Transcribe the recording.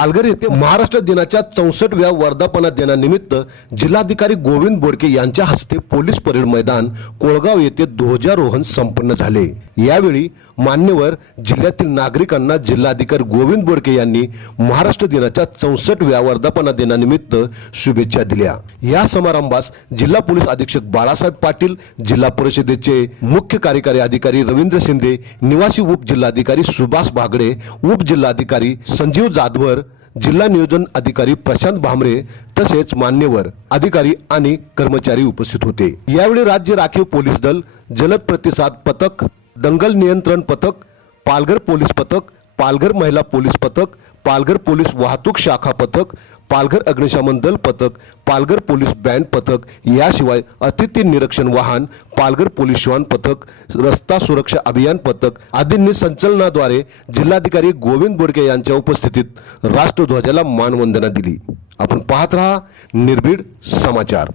पालघर येथे महाराष्ट्र दिनाच्या चौसष्टव्या वर्धापना दिनानिमित्त जिल्हाधिकारी गोविंद बोडके यांच्या हस्ते पोलीस परेड मैदान कोळगाव येथे ध्वजारोहण संपन्न झाले. यावेळी मान्यवर जिल्ह्यातील नागरिकांना जिल्हाधिकारी गोविंद बोडके यांनी महाराष्ट्र दिनाच्या चौसष्टव्या वर्धापना दिनानिमित्त शुभेच्छा दिल्या. या समारंभास जिल्हा पोलीस अधीक्षक बाळासाहेब पाटील जिल्हा परिषदेचे मुख्य कार्यकारी अधिकारी रवींद्र शिंदे निवासी उपजिल्हाधिकारी सुभाष बागडे उपजिल्हाधिकारी संजीव जाधवर जिल्हा नियोजन अधिकारी प्रशांत भामरे तसेच मान्यवर अधिकारी आणि कर्मचारी उपस्थित होते. यावेळी राज्य राखीव पोलीस दल जलद प्रतिसाद पथक दंगल नियंत्रण पथक पालघर पोलीस पथक पालघर महिला पोलीस पथक पालघर पोलीस वाहतूक शाखा पथक पालघर अग्निशमन दल पथक पालघर पोलीस बँड पथक याशिवाय अतिथी निरीक्षण वाहन पालघर पोलीस श्वान पथक रस्ता सुरक्षा अभियान पथक आदींनी संचलनाद्वारे जिल्हाधिकारी गोविंद बोडके यांच्या उपस्थितीत राष्ट्रध्वजाला मानवंदना दिली. आपण पाहत रहा निर्भीड समाचार.